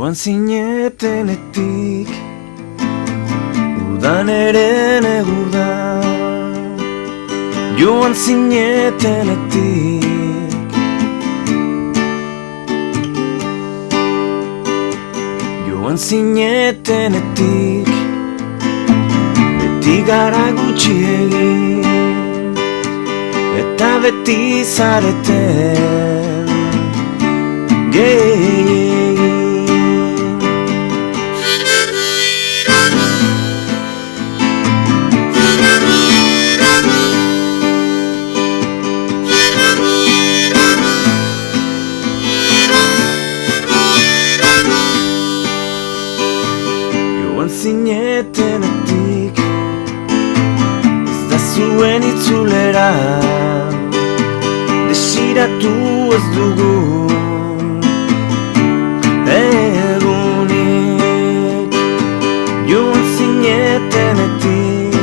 Joan zinetenetik udan ere negudan. Joan zinetenetik Joan zinetenetik beti gara gutxiegi eta beti zareten gehiegi. Joan zinetenetik ez da zuen itzulera, desiratu ez dugun egunik. Joan zinetenetik